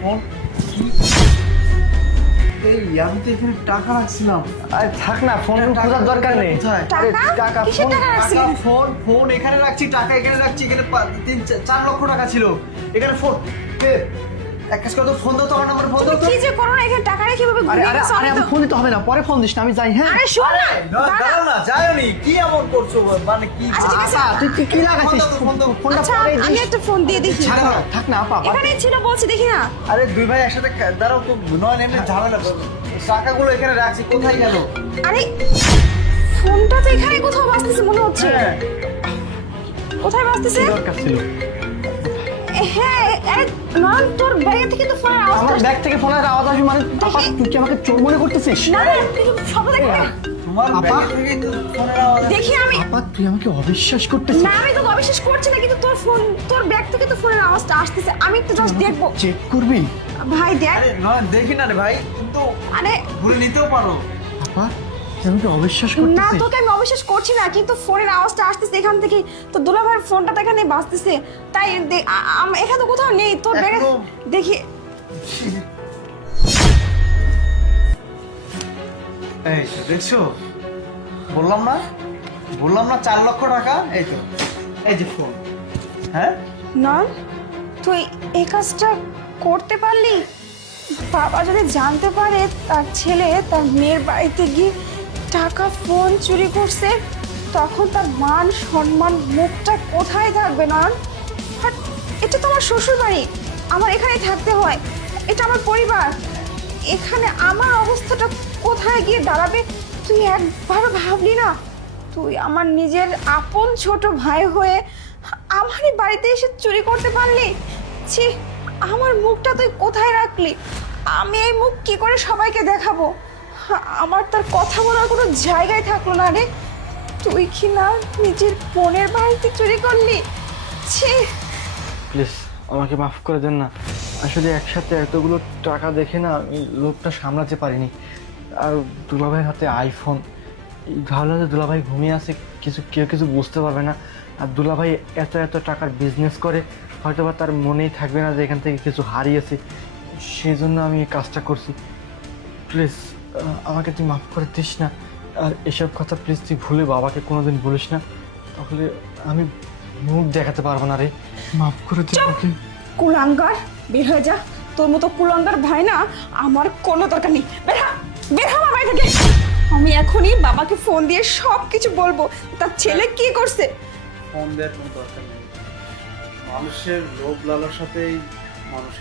Phone এই আমি তো এখানে টাকা রাখছিলাম। আরে থাক না, ফোন খোঁজার দরকার নেই। আরে টাকা ফোন ফোন ফোন এখানে রাখছি, টাকা এখানে রাখছি। এখানে 3-4 লক্ষ টাকা ছিল। এখানে ফোন এক কাজ করো তো, ফোন দাও তো, আমার নাম্বারে ফোন দাও তো। কি যে করো না, এখানে টাকা রেখে কিভাবে আরে ঘুরে আরে গেছো? আরে আমি ফোন দিতে হবে না, পরে ফোন দিস না, আমি যাই। হ্যাঁ আরে শোন না, দাঁড়াও না, যাওনি কি এমন করছো? মানে কি আচ্ছা, ঠিক আছে। তুই কি লাগাচ্ছিস? ফোনটা আচ্ছা পরে আমি দিস। একটা ফোন দিয়ে দেখি। ছাড় না, থাক না আপা। এখানেই ছিল বলছি, দেখি না। আরে দুই ভাই একসাথে দাঁড়াও তো, নয় এমনি ঝামেলা। টাকাগুলো এখানে রাখছি, কোথায় গেল? আরে ফোনটা তো এখানে কোথাও বাজতেছে মনে হচ্ছে। হ্যাঁ কোথায় বাজতেছে? দরকার ছিল। হ্যাঁ, আরে নয়ন, তোর ব্যাগ থেকে তো ফোনের আওয়াজ আমার আসছে। ব্যাগ থেকে ফোনের আওয়াজ আসবে মানে আপা, তুই কি আমাকে চোর মনে করতেছিস? না না, তুই সব দেখবি। তোমার আপা? ব্যাগ থেকেই তো ফোনের আওয়াজ। দেখি আমি। আপা তুই আমাকে অবিশ্বাস করতেছিস? না আমি তো অবিশ্বাস করছি না, কিন্তু তোর ব্যাগ থেকে তো ফোনের আওয়াজটা আসতেছে। আমি একটু জাস্ট দেখবো। চেক করবি? ভাই দেখ। আরে নয় দেখি না রে ভাই, কিন্তু আরে ভুলে নিতেও পারো। আপা তুই আমাকে অবিশ্বাস না, করতেছিস? তোকে আমি অবিশ্বাস করছি না, কিন্তু ফোনের আওয়াজটা আসতেছে এখান থেকে। তো দুলাভাইয়ের ফোনটা তো এখানে বাজতেছে, তাই এখানে তো কোথাও নেই তোর ব্যাগে। একদম। দেখি। এই দেখছো, বললাম না 4 লক্ষ টাকা। এই তো, এই যে ফোন। হ্যাঁ নন, তুই এই কাজটা করতে পারলি? বাবা যদি জানতে পারে তার ছেলে তার মেয়ের বাড়িতে গিয়ে টাকা ফোন চুরি করছে, তখন তার মান সম্মান মুখটা কোথায় থাকবে নয়ন? আর এটা তো আমার শ্বশুর বাড়ি, আমার এখানেই থাকতে হয়, এটা আমার পরিবার। এখানে আমার অবস্থাটা কোথায় গিয়ে দাঁড়াবে তুই একবার ভাবলি না? তুই আমার নিজের আপন ছোট ভাই হয়ে আমারই বাড়িতে এসে চুরি করতে পারলি? ছি, আমার মুখটা তুই কোথায় রাখলি? আমি এই মুখ কি করে সবাইকে দেখাবো? আমার তার কথা বলার কোনো জায়গায় থাকলো না রে। তুই কি না নিজের বোনের বাড়িতে চুরি করলি? ছি। প্লিজ আমাকে মাফ করে দেন না, আসলে একসাথে এতগুলো টাকা দেখে না আমি লোভটা সামলাতে পারিনি। আর দুলাভাইয়ের হাতে আইফোন, ভালো যে দুলাভাই ঘুমিয়ে আছে, কেউ কিছু বুঝতে পারবে না। আর দুলাভাই এত টাকার বিজনেস করে, হয়তো বা তার মনেই থাকবে না যে এখান থেকে কিছু হারিয়েছে, সেই জন্য আমি এই কাজটা করছি। প্লিজ আমাকে তুই মাফ করে দিস না। আর এসব কথা প্লিজ তুই ভুলে বাবাকে কোনোদিন বলিস না, তাহলে আমি মুখ দেখাতে পারবো না রে। মাফ করে দে ওকে। কুলাঙ্গার, বের হয়ে যা। তোর মতো কুলাঙ্গার ভাই না আমার কোনো দরকার নেই। বের হ, বের হ আমার বাড়ি থেকে। আমি এখনই বাবাকে ফোন দিয়ে সব কিছু বলবো তার ছেলে কি করছে। ফোন দেওয়ার কোনো দরকার নেই। মানুষের লোভ লালসাতেই মানুষের